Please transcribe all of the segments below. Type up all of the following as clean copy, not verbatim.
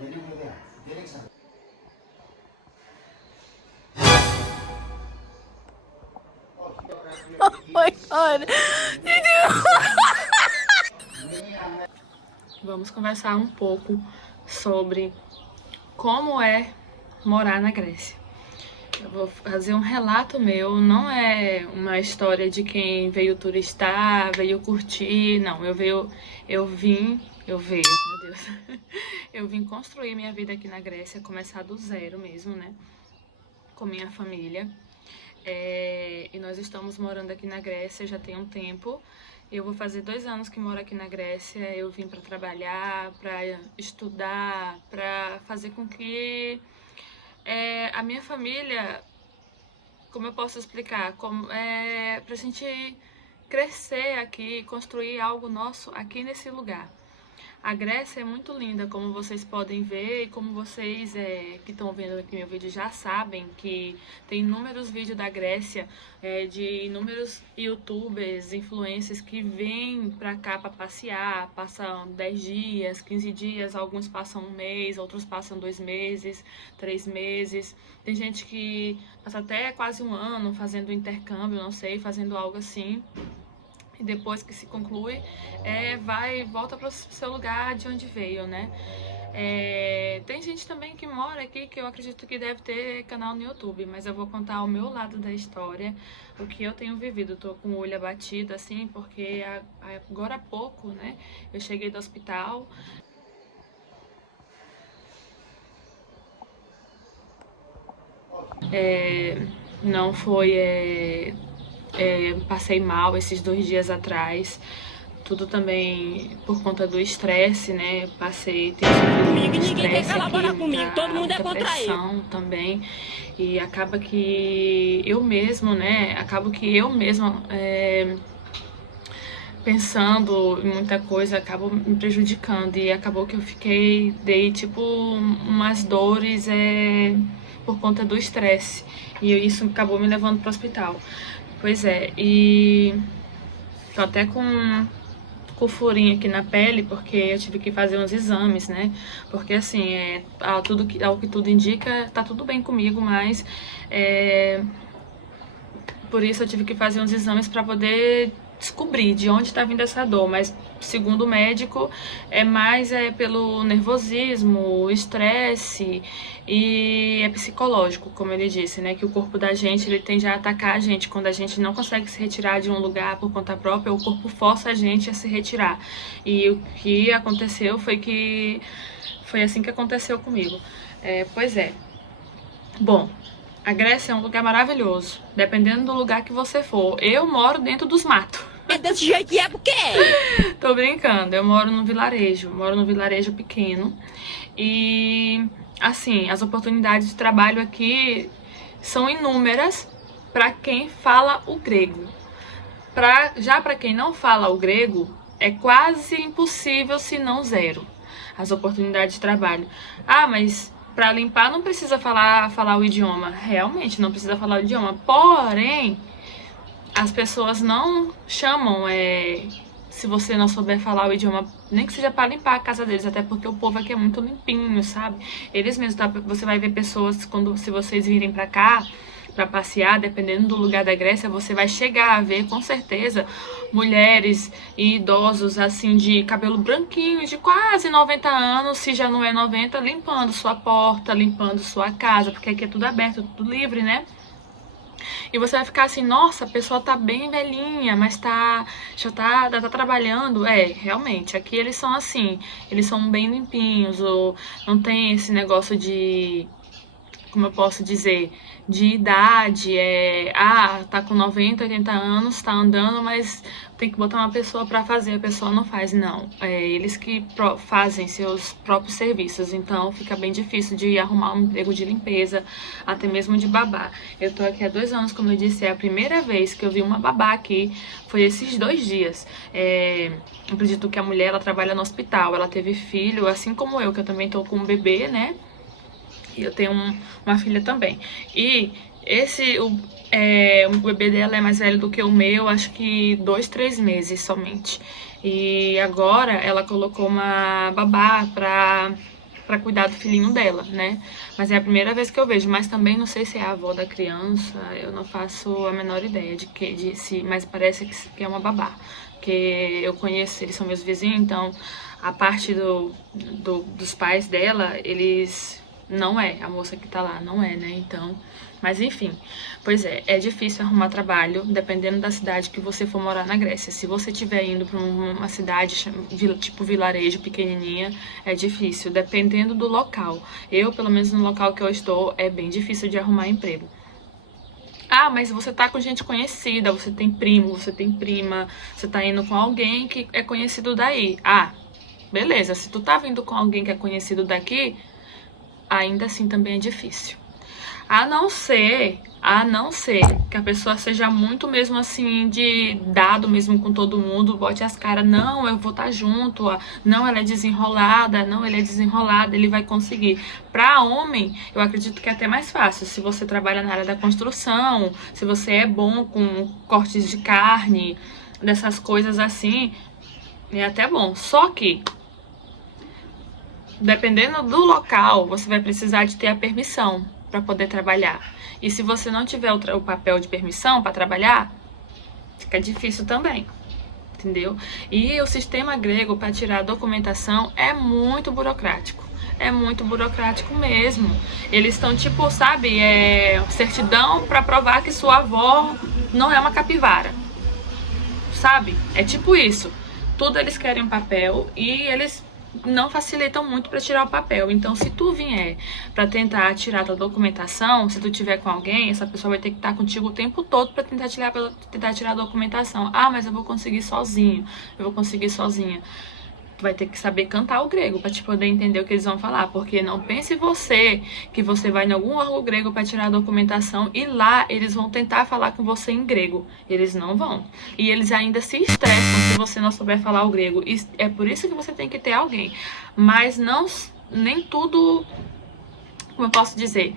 Oh my God. Vamos conversar um pouco sobre como é morar na Grécia. Eu vou fazer um relato meu, não é uma história de quem veio turistar, veio curtir, não. Eu vim, meu Deus. Eu vim construir minha vida aqui na Grécia, começar do zero mesmo, né? Com minha família. E nós estamos morando aqui na Grécia já tem um tempo. Eu vou fazer 2 anos que moro aqui na Grécia. Eu vim para trabalhar, para estudar, para fazer com que a minha família, como eu posso explicar, pra gente crescer aqui, construir algo nosso aqui nesse lugar. A Grécia é muito linda, como vocês podem ver, e como vocês que estão vendo aqui meu vídeo já sabem, que tem inúmeros vídeos da Grécia, de inúmeros youtubers, influencers que vêm pra cá pra passear, passam 10 dias, 15 dias, alguns passam 1 mês, outros passam 2 meses, 3 meses. Tem gente que passa até quase 1 ano fazendo intercâmbio, não sei, fazendo algo assim. E depois que se conclui, volta para o seu lugar de onde veio, né? Tem gente também que mora aqui que eu acredito que deve ter canal no YouTube, mas eu vou contar o meu lado da história, o que eu tenho vivido. Tô com o olho abatido, assim, porque agora há pouco, né, eu cheguei do hospital. Não foi... passei mal esses 2 dias atrás, tudo também por conta do estresse, né? Tenho comigo, ninguém quer colaborar comigo, todo mundo é contra pressão também, e acaba que eu mesmo, né? Pensando em muita coisa, acabo me prejudicando, e acabou que dei tipo umas dores por conta do estresse, e isso acabou me levando para o hospital. Pois é, e tô até com furinho aqui na pele, porque eu tive que fazer uns exames, né? Porque assim, ao que tudo indica, tá tudo bem comigo, mas por isso eu tive que fazer uns exames para poder descobrir de onde está vindo essa dor, mas segundo o médico é mais pelo nervosismo, estresse, e é psicológico, como ele disse, né, que o corpo da gente ele tende a atacar a gente quando a gente não consegue se retirar de um lugar por conta própria. O corpo força a gente a se retirar, e o que aconteceu foi assim que aconteceu comigo. Pois é, bom, a Grécia é um lugar maravilhoso, dependendo do lugar que você for. Eu moro dentro dos matos. É desse jeito que é porque... Tô brincando, eu moro num vilarejo pequeno. E, assim, as oportunidades de trabalho aqui são inúmeras para quem fala o grego. Já para quem não fala o grego, é quase impossível, se não zero, as oportunidades de trabalho. Ah, mas para limpar não precisa falar o idioma. Realmente não precisa falar o idioma, porém as pessoas não chamam se você não souber falar o idioma, nem que seja para limpar a casa deles, até porque o povo aqui é muito limpinho, sabe? Eles mesmos, tá? Você vai ver pessoas, se vocês virem para cá para passear, dependendo do lugar da Grécia, você vai chegar a ver com certeza mulheres e idosos assim de cabelo branquinho, de quase 90 anos, se já não é 90, limpando sua porta, limpando sua casa, porque aqui é tudo aberto, tudo livre, né? E você vai ficar assim, nossa, a pessoa tá bem velhinha, mas já tá trabalhando. Realmente, aqui eles são assim, eles são bem limpinhos, ou não tem esse negócio de, como eu posso dizer, de idade, tá com 90, 80 anos, tá andando, mas tem que botar uma pessoa pra fazer, a pessoa não faz, não. Eles que fazem seus próprios serviços, então fica bem difícil de arrumar um emprego de limpeza, até mesmo de babá. Eu tô aqui há 2 anos, como eu disse, é a primeira vez que eu vi uma babá aqui, foi esses 2 dias. Eu acredito que a mulher, ela trabalha no hospital, ela teve filho, assim como eu, que eu também tô com um bebê, né? E eu tenho uma filha também. E o bebê dela é mais velho do que o meu, acho que 2, 3 meses somente. E agora ela colocou uma babá pra pra cuidar do filhinho dela, né? Mas é a primeira vez que eu vejo, mas também não sei se é a avó da criança, eu não faço a menor ideia de se, mas parece que é uma babá. Porque eu conheço, eles são meus vizinhos, então a parte dos pais dela, eles não é, a moça que tá lá, não é, né? Então, mas enfim, pois é difícil arrumar trabalho, dependendo da cidade que você for morar na Grécia. Se você estiver indo para uma cidade tipo vilarejo, pequenininha, é difícil, dependendo do local. Eu, pelo menos no local que eu estou, é bem difícil de arrumar emprego. Ah, mas você tá com gente conhecida, você tem primo, você tem prima, você tá indo com alguém que é conhecido daí. Ah, beleza, se tu tá vindo com alguém que é conhecido daqui, ainda assim também é difícil. A não ser que a pessoa seja muito mesmo assim de dado mesmo com todo mundo, bote as caras, não, eu vou estar junto, não, ela é desenrolada, não, ele é desenrolado, ele vai conseguir. Pra homem, eu acredito que é até mais fácil, se você trabalha na área da construção, se você é bom com cortes de carne, dessas coisas assim, é até bom. Só que dependendo do local, você vai precisar de ter a permissão para poder trabalhar. E se você não tiver o papel de permissão para trabalhar, fica difícil também, entendeu? E o sistema grego para tirar a documentação é muito burocrático. É muito burocrático mesmo. Eles estão tipo, sabe, certidão para provar que sua avó não é uma capivara. Sabe? É tipo isso. Tudo eles querem um papel e eles não facilitam muito para tirar o papel. Então, se tu vier para tentar tirar tua documentação, se tu tiver com alguém, essa pessoa vai ter que estar contigo o tempo todo para tentar tirar a documentação. Ah, mas eu vou conseguir sozinho. Eu vou conseguir sozinha. Tu vai ter que saber cantar o grego para te poder entender o que eles vão falar, porque não pense você que você vai em algum órgão grego para tirar a documentação e lá eles vão tentar falar com você em grego. Eles não vão. E eles ainda se estressam se você não souber falar o grego. E é por isso que você tem que ter alguém. Mas não, nem tudo, como eu posso dizer,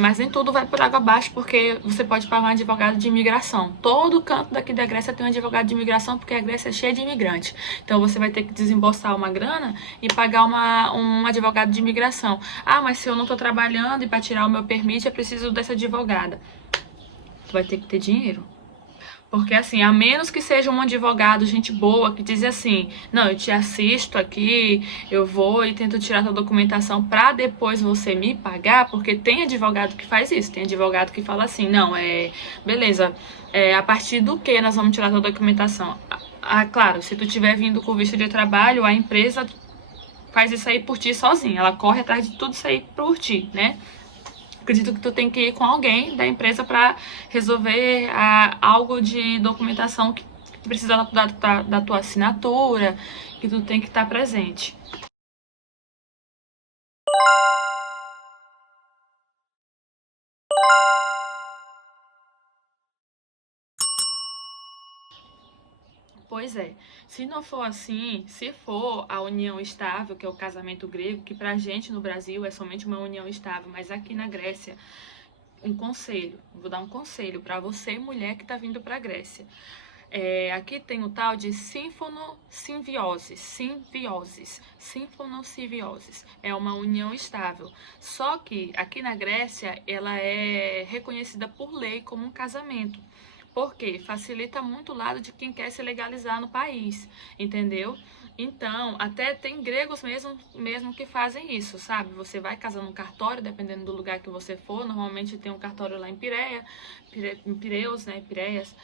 mas nem tudo vai por água abaixo, porque você pode pagar um advogado de imigração. Todo canto daqui da Grécia tem um advogado de imigração, porque a Grécia é cheia de imigrantes. Então você vai ter que desembolsar uma grana e pagar um advogado de imigração. Ah, mas se eu não tô trabalhando e para tirar o meu permite, eu preciso dessa advogada. Tu vai ter que ter dinheiro. Porque assim, a menos que seja um advogado, gente boa, que diz assim, não, eu te assisto aqui, eu vou e tento tirar tua documentação pra depois você me pagar, porque tem advogado que faz isso, tem advogado que fala assim, não, beleza, a partir do que nós vamos tirar tua documentação? Claro, se tu tiver vindo com visto de trabalho, a empresa faz isso aí por ti sozinha, ela corre atrás de tudo isso aí por ti, né? Acredito que tu tem que ir com alguém da empresa para resolver algo de documentação que precisa da tua assinatura, que tu tem que estar presente. Pois é, se não for assim, se for a união estável, que é o casamento grego, que pra gente no Brasil é somente uma união estável, mas aqui na Grécia, vou dar um conselho pra você, mulher que tá vindo pra Grécia. Aqui tem o tal de sinfonosimbioses. É uma união estável. Só que aqui na Grécia, ela é reconhecida por lei como um casamento. Porque facilita muito o lado de quem quer se legalizar no país, entendeu? Então, até tem gregos mesmo que fazem isso, sabe? Você vai casar num cartório, dependendo do lugar que você for. Normalmente tem um cartório lá em Pireus, né? Pireias,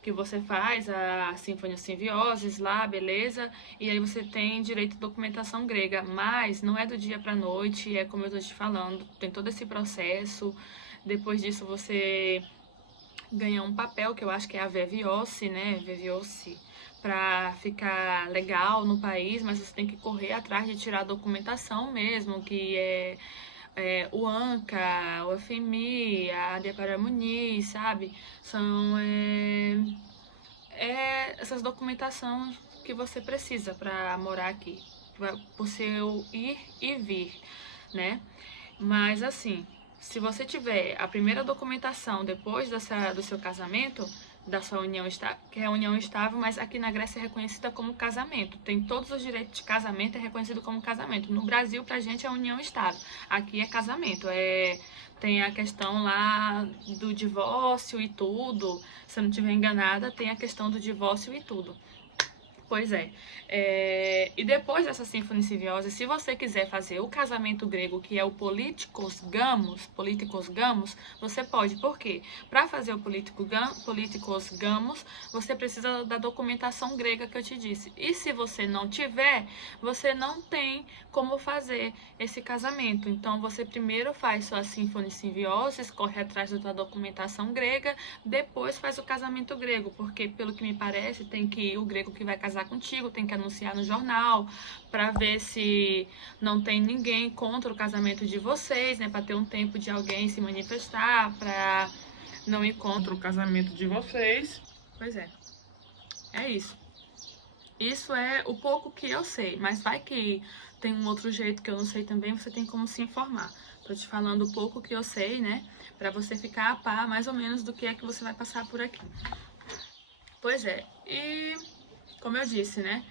que você faz a sinfonosimbioses lá, beleza? E aí você tem direito à documentação grega. Mas não é do dia pra noite, é como eu tô te falando, tem todo esse processo. Depois disso você ganhar um papel, que eu acho que é a VVOC, né? VVOC, para ficar legal no país, mas você tem que correr atrás de tirar a documentação mesmo, que o ANCA, o FMI, a Depara Muniz, sabe? São essas documentações que você precisa para morar aqui, por seu ir e vir, né? Mas assim, se você tiver a primeira documentação depois do seu casamento, da sua união estável, que é a união estável, mas aqui na Grécia é reconhecida como casamento. Tem todos os direitos de casamento, é reconhecido como casamento. No Brasil, pra gente, é união estável. Aqui é casamento. Tem a questão lá do divórcio e tudo. Se eu não estiver enganada, tem a questão do divórcio e tudo. Pois é. E depois dessa Sinfonia Simbiose, se você quiser fazer o casamento grego, que é o Politikos Gamos, você pode. Por quê? Para fazer o Politikos Gamos, você precisa da documentação grega que eu te disse. E se você não tiver, você não tem como fazer esse casamento. Então, você primeiro faz sua Sinfonia Simbiose, corre atrás da sua documentação grega, depois faz o casamento grego, porque, pelo que me parece, tem que o grego que vai casar contigo tem que anunciar no jornal para ver se não tem ninguém contra o casamento de vocês, né, para ter um tempo de alguém se manifestar, para não ir contra o casamento de vocês. Pois é. É isso. Isso é o pouco que eu sei, mas vai que tem um outro jeito que eu não sei também, você tem como se informar. Tô te falando o pouco que eu sei, né, para você ficar a par mais ou menos do que é que você vai passar por aqui. Pois é, e como eu disse, né?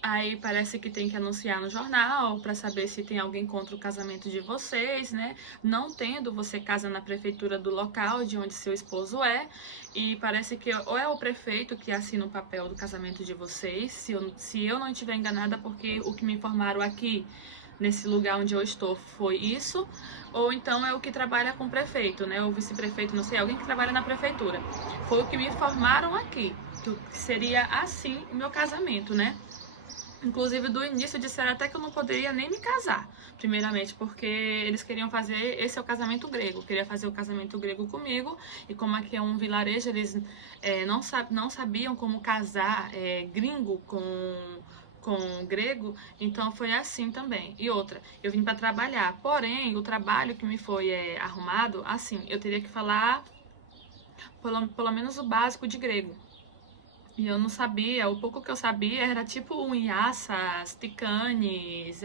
Aí parece que tem que anunciar no jornal para saber se tem alguém contra o casamento de vocês, né? Não tendo, você casa na prefeitura do local de onde seu esposo é. E parece que ou é o prefeito que assina o papel do casamento de vocês, se eu não estiver enganada, porque o que me informaram aqui nesse lugar onde eu estou foi isso, ou então é o que trabalha com o prefeito, né? O vice-prefeito, não sei, alguém que trabalha na prefeitura. Foi o que me informaram aqui, que seria assim o meu casamento, né? Inclusive, do início disseram até que eu não poderia nem me casar, primeiramente, porque eles queriam fazer, esse é o casamento grego, queria fazer o casamento grego comigo, e como aqui é um vilarejo, eles não sabiam como casar gringo com grego, então foi assim também. E outra, eu vim para trabalhar, porém, o trabalho que me foi arrumado, assim, eu teria que falar pelo menos o básico de grego. E eu não sabia, o pouco que eu sabia era tipo um Iassas, Ticanes,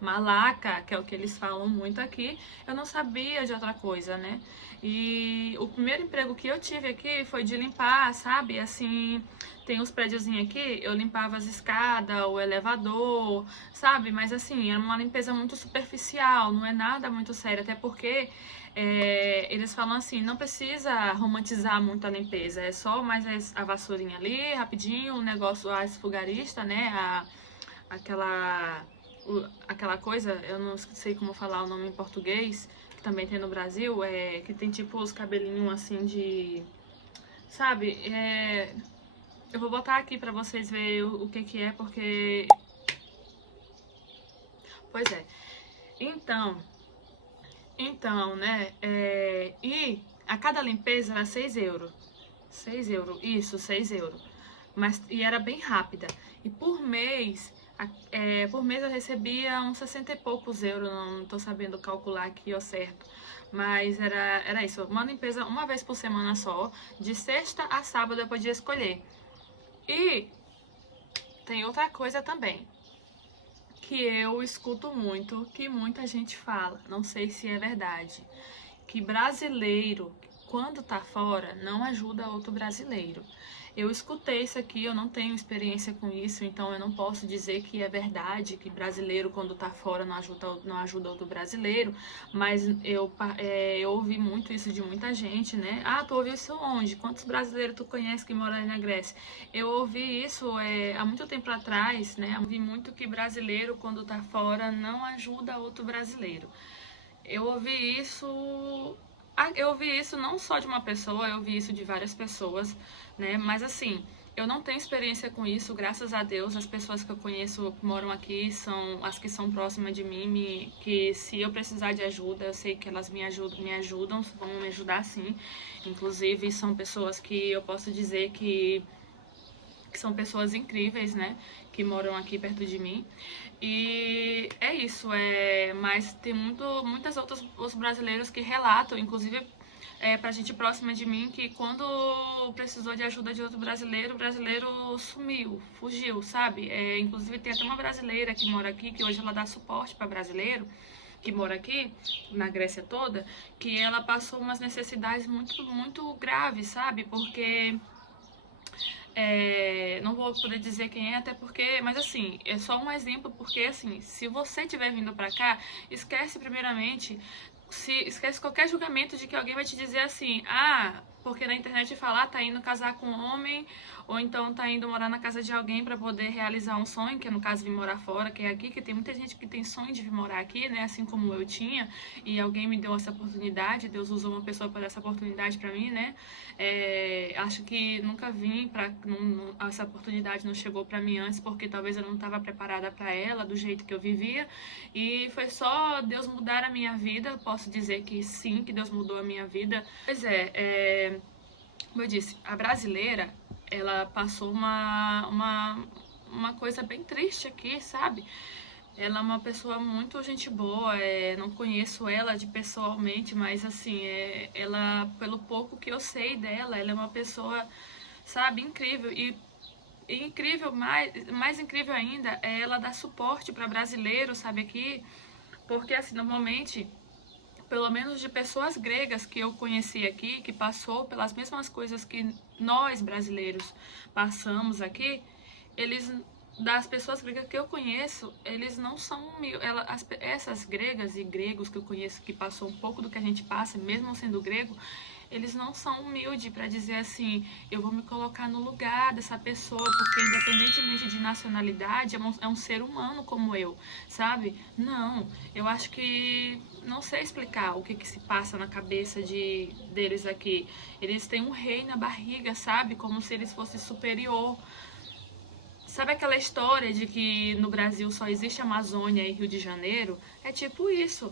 Malaca, que é o que eles falam muito aqui. Eu não sabia de outra coisa, né? E o primeiro emprego que eu tive aqui foi de limpar, sabe? Assim, tem uns prédiozinhos aqui, eu limpava as escadas, o elevador, sabe? Mas assim, era uma limpeza muito superficial, não é nada muito sério, até porque eles falam assim, não precisa romantizar muito a limpeza, é só mais a vassourinha ali, rapidinho, o negócio, a esfugarista, né, aquela coisa, eu não sei como falar o nome em português, que também tem no Brasil, que tem tipo os cabelinhos assim de, sabe, eu vou botar aqui pra vocês verem o que é, porque, pois é, então, né, e a cada limpeza era 6 euros. 6 euros, isso, 6 euros. E era bem rápida. E por mês eu recebia uns 60 e poucos euros, não tô sabendo calcular aqui ao certo. Mas era isso, uma limpeza uma vez por semana só, de sexta a sábado eu podia escolher. E tem outra coisa também, que eu escuto muito, que muita gente fala, não sei se é verdade, que brasileiro, quando tá fora, não ajuda outro brasileiro. Eu escutei isso aqui, eu não tenho experiência com isso, então eu não posso dizer que é verdade, que brasileiro quando tá fora não ajuda outro brasileiro, mas eu ouvi muito isso de muita gente, né? Ah, tu ouviu isso onde? Quantos brasileiros tu conhece que moram aí na Grécia? Eu ouvi isso há muito tempo atrás, né? Eu ouvi muito que brasileiro quando tá fora não ajuda outro brasileiro. Eu ouvi isso não só de uma pessoa, eu ouvi isso de várias pessoas, né? Mas assim, eu não tenho experiência com isso, graças a Deus. As pessoas que eu conheço que moram aqui são as que são próximas de mim, que se eu precisar de ajuda, eu sei que elas me ajudam, vão me ajudar sim. Inclusive, são pessoas que eu posso dizer que são pessoas incríveis, né? Que moram aqui perto de mim. E é isso, mas tem muitas outras os brasileiros que relatam, inclusive pra gente próxima de mim, que quando precisou de ajuda de outro brasileiro, o brasileiro sumiu, fugiu, sabe? Inclusive tem até uma brasileira que mora aqui, que hoje ela dá suporte para brasileiro, que mora aqui, na Grécia toda, que ela passou umas necessidades muito, muito graves, sabe? Porque Não vou poder dizer quem é, até porque, mas assim, é só um exemplo, porque assim, se você estiver vindo pra cá, esquece primeiramente, esquece qualquer julgamento de que alguém vai te dizer assim, porque na internet falar tá indo casar com um homem, ou então tá indo morar na casa de alguém pra poder realizar um sonho, que é no caso vir morar fora, que é aqui, que tem muita gente que tem sonho de vir morar aqui, né, assim como eu tinha, e alguém me deu essa oportunidade, Deus usou uma pessoa para dar essa oportunidade pra mim, né, acho que nunca vim essa oportunidade não chegou pra mim antes, porque talvez eu não estava preparada pra ela, do jeito que eu vivia, e foi só Deus mudar a minha vida. Posso dizer que sim, que Deus mudou a minha vida. Pois como eu disse, a brasileira, ela passou uma coisa bem triste aqui, sabe? Ela é uma pessoa muito gente boa, não conheço ela pessoalmente, mas assim, ela, pelo pouco que eu sei dela, ela é uma pessoa, sabe, incrível. E incrível, mais incrível ainda, é ela dar suporte para brasileiros, sabe, aqui, porque assim, normalmente, pelo menos de pessoas gregas que eu conheci aqui, que passou pelas mesmas coisas que nós brasileiros passamos aqui, eles, das pessoas gregas que eu conheço, eles não são essas gregas e gregos que eu conheço que passou um pouco do que a gente passa, mesmo sendo grego, eles não são humildes para dizer assim, eu vou me colocar no lugar dessa pessoa, porque independentemente de nacionalidade, é um ser humano como eu, sabe? Não, eu acho que não sei explicar o que se passa na cabeça deles aqui. Eles têm um rei na barriga, sabe? Como se eles fossem superior. Sabe aquela história de que no Brasil só existe Amazônia e Rio de Janeiro? É tipo isso.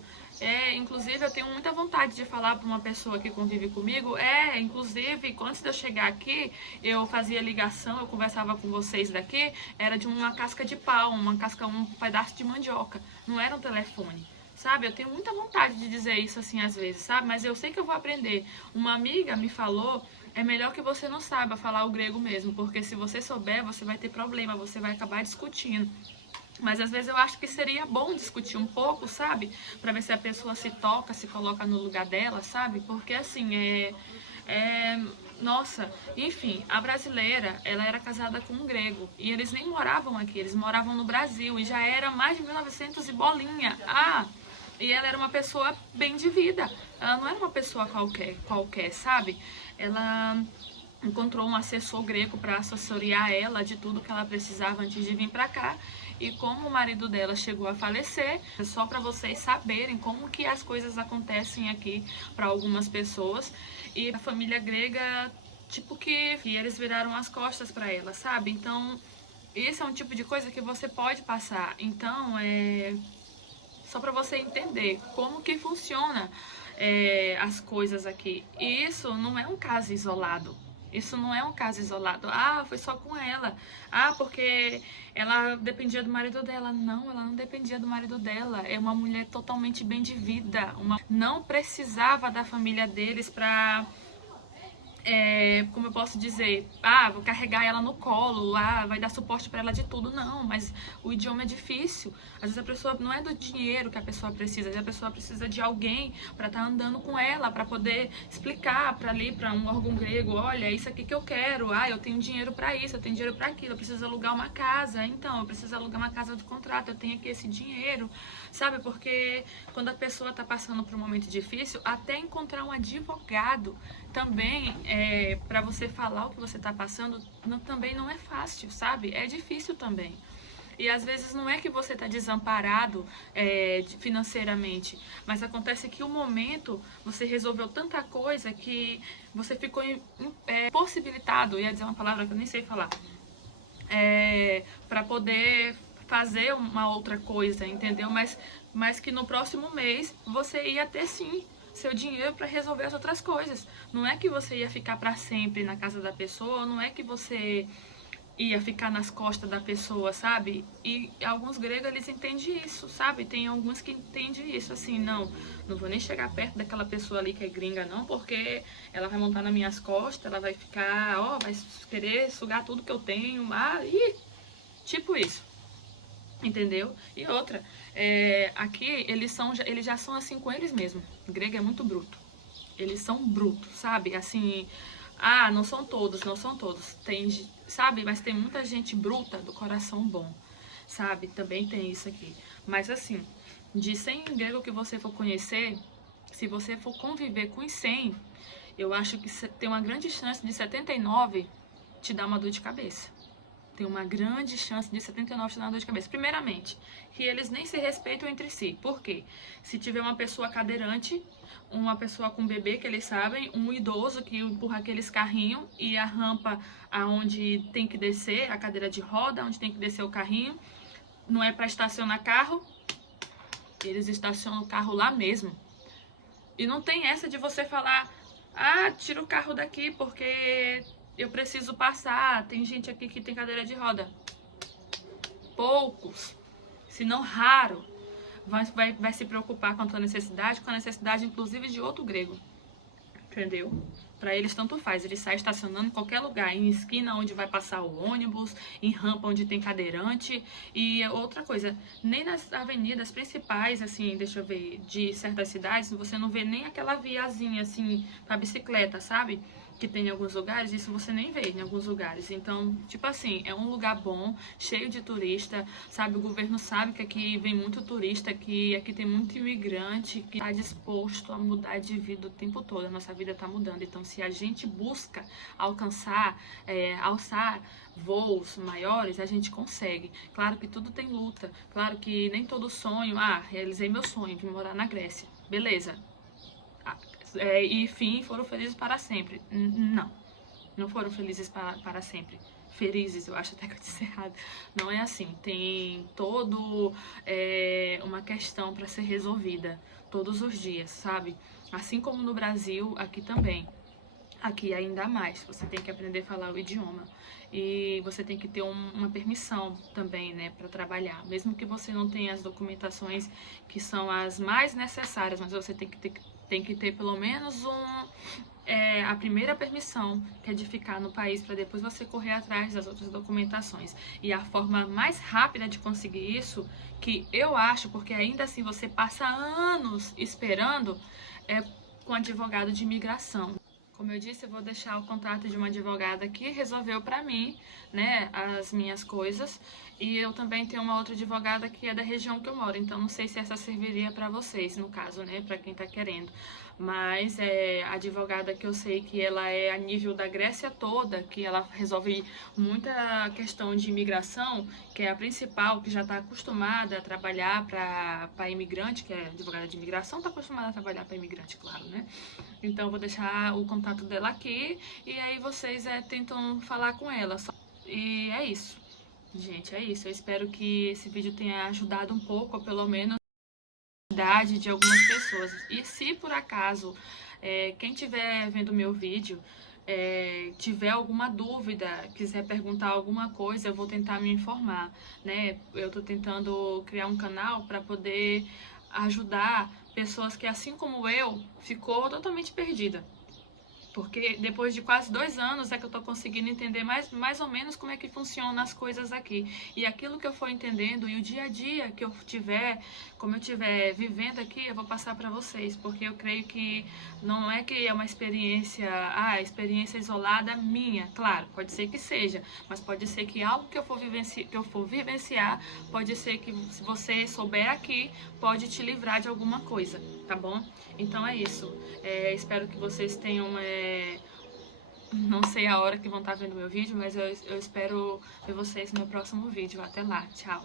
Inclusive, eu tenho muita vontade de falar para uma pessoa que convive comigo. Inclusive, antes de eu chegar aqui, eu fazia ligação, eu conversava com vocês daqui, era de uma casca de pau, um pedaço de mandioca. Não era um telefone. Sabe, eu tenho muita vontade de dizer isso assim às vezes, sabe? Mas eu sei que eu vou aprender. Uma amiga me falou, é melhor que você não saiba falar o grego mesmo, porque se você souber, você vai ter problema, você vai acabar discutindo. Mas às vezes eu acho que seria bom discutir um pouco, sabe? Pra ver se a pessoa se toca, se coloca no lugar dela, sabe? Porque assim, nossa, enfim, a brasileira, ela era casada com um grego. E eles nem moravam aqui, eles moravam no Brasil. E já era mais de 1900 e bolinha. E ela era uma pessoa bem de vida. Ela não era uma pessoa qualquer, sabe? Ela encontrou um assessor grego para assessorar ela de tudo que ela precisava antes de vir para cá. E como o marido dela chegou a falecer, é só para vocês saberem como que as coisas acontecem aqui para algumas pessoas. E a família grega, tipo que eles viraram as costas para ela, sabe? Então, esse é um tipo de coisa que você pode passar. Então, só para você entender como que funciona as coisas aqui. E isso não é um caso isolado. Isso não é um caso isolado. Foi só com ela. Porque ela dependia do marido dela. Não, ela não dependia do marido dela. É uma mulher totalmente bem de vida. Não precisava da família deles pra... como eu posso dizer, vou carregar ela no colo, vai dar suporte para ela de tudo, não, mas o idioma é difícil. Às vezes a pessoa, não é do dinheiro que a pessoa precisa, às vezes a pessoa precisa de alguém para estar andando com ela, para poder explicar para um órgão grego, olha, isso aqui que eu quero, eu tenho dinheiro para isso, eu tenho dinheiro para aquilo, eu preciso alugar uma casa, então, eu preciso alugar uma casa de contrato, eu tenho aqui esse dinheiro, sabe? Porque quando a pessoa está passando por um momento difícil, até encontrar um advogado também, para você falar o que você está passando, também não é fácil, sabe? É difícil também. E às vezes não é que você está desamparado financeiramente, mas acontece que o momento você resolveu tanta coisa que você ficou possibilitado, ia dizer uma palavra que eu nem sei falar, para poder fazer uma outra coisa, entendeu? Mas que no próximo mês você ia ter sim seu dinheiro para resolver as outras coisas. Não é que você ia ficar para sempre na casa da pessoa, não é que você ia ficar nas costas da pessoa, sabe? E alguns gregos, eles entendem isso, sabe? Tem alguns que entendem isso, assim, não vou nem chegar perto daquela pessoa ali que é gringa, não, porque ela vai montar nas minhas costas, ela vai ficar, vai querer sugar tudo que eu tenho, tipo isso. Entendeu? E outra, aqui eles já são assim com eles mesmos. O grego é muito bruto. Eles são brutos, sabe? Assim, Ah, não são todos, não são todos. Tem, sabe? Mas tem muita gente bruta do coração bom, sabe? Também tem isso aqui. Mas assim, de 100 grego que você for conhecer, se você for conviver com os 100, eu acho que tem uma grande chance de 79 te dar uma dor de cabeça. Tem uma grande chance de 79 te dar uma dor de cabeça. Primeiramente, que eles nem se respeitam entre si. Por quê? Se tiver uma pessoa cadeirante, uma pessoa com bebê, que eles sabem, um idoso que empurra aqueles carrinhos e a rampa aonde tem que descer, a cadeira de roda, onde tem que descer o carrinho, não é para estacionar carro, eles estacionam o carro lá mesmo. E não tem essa de você falar, ah, tira o carro daqui porque eu preciso passar, tem gente aqui que tem cadeira de roda. Poucos, se não raro, vai se preocupar com a tua necessidade, com a necessidade inclusive de outro grego. Entendeu? Para eles tanto faz, eles saem estacionando em qualquer lugar, em esquina onde vai passar o ônibus, em rampa onde tem cadeirante. E outra coisa, nem nas avenidas principais, assim, deixa eu ver, de certas cidades, você não vê nem aquela viazinha, assim, pra bicicleta, sabe? Que tem em alguns lugares, isso você nem vê em alguns lugares. Então, tipo assim, é um lugar bom, cheio de turista, sabe? O governo sabe que aqui vem muito turista, que aqui tem muito imigrante, que está disposto a mudar de vida o tempo todo. A nossa vida está mudando. Então, se a gente busca alcançar, alçar voos maiores, a gente consegue. Claro que tudo tem luta. Claro que nem todo sonho, realizei meu sonho, vim morar na Grécia. Beleza. E fim, foram felizes para sempre. Não foram felizes para sempre. Felizes, eu acho até que eu disse errado. Não é assim. Tem todo uma questão para ser resolvida todos os dias, sabe? Assim como no Brasil, aqui também. Aqui ainda mais, você tem que aprender a falar o idioma e você tem que ter uma permissão também, né, para trabalhar. Mesmo que você não tenha as documentações que são as mais necessárias, mas você tem que ter pelo menos a primeira permissão, que é de ficar no país, para depois você correr atrás das outras documentações. E a forma mais rápida de conseguir isso, que eu acho, porque ainda assim você passa anos esperando, é com advogado de imigração. Como eu disse, eu vou deixar o contato de uma advogada que resolveu para mim, né, as minhas coisas. E eu também tenho uma outra advogada que é da região que eu moro, então não sei se essa serviria para vocês, no caso, né, para quem tá querendo. Mas a advogada que eu sei que ela é a nível da Grécia toda, que ela resolve muita questão de imigração, que é a principal, que já está acostumada a trabalhar para imigrante, que é advogada de imigração, está acostumada a trabalhar para imigrante, claro, né? Então, eu vou deixar o contato dela aqui e aí vocês tentam falar com ela. E é isso, gente, é isso. Eu espero que esse vídeo tenha ajudado um pouco, ou pelo menos a idade de algumas pessoas. E se por acaso quem estiver vendo o meu vídeo tiver alguma dúvida, quiser perguntar alguma coisa, eu vou tentar me informar, né? Eu tô tentando criar um canal para poder ajudar pessoas que, assim como eu, ficou totalmente perdida. Porque depois de quase 2 anos é que eu tô conseguindo entender mais ou menos como é que funcionam as coisas aqui. E aquilo que eu for entendendo e o dia a dia que eu tiver, como eu tiver vivendo aqui, eu vou passar para vocês. Porque eu creio que não é que é uma experiência isolada minha. Claro, pode ser que seja. Mas pode ser que algo que eu for vivenciar, pode ser que se você souber aqui, pode te livrar de alguma coisa, tá bom? Então é isso. Espero que vocês tenham... não sei a hora que vão estar vendo meu vídeo, mas eu espero ver vocês no meu próximo vídeo. Até lá, tchau!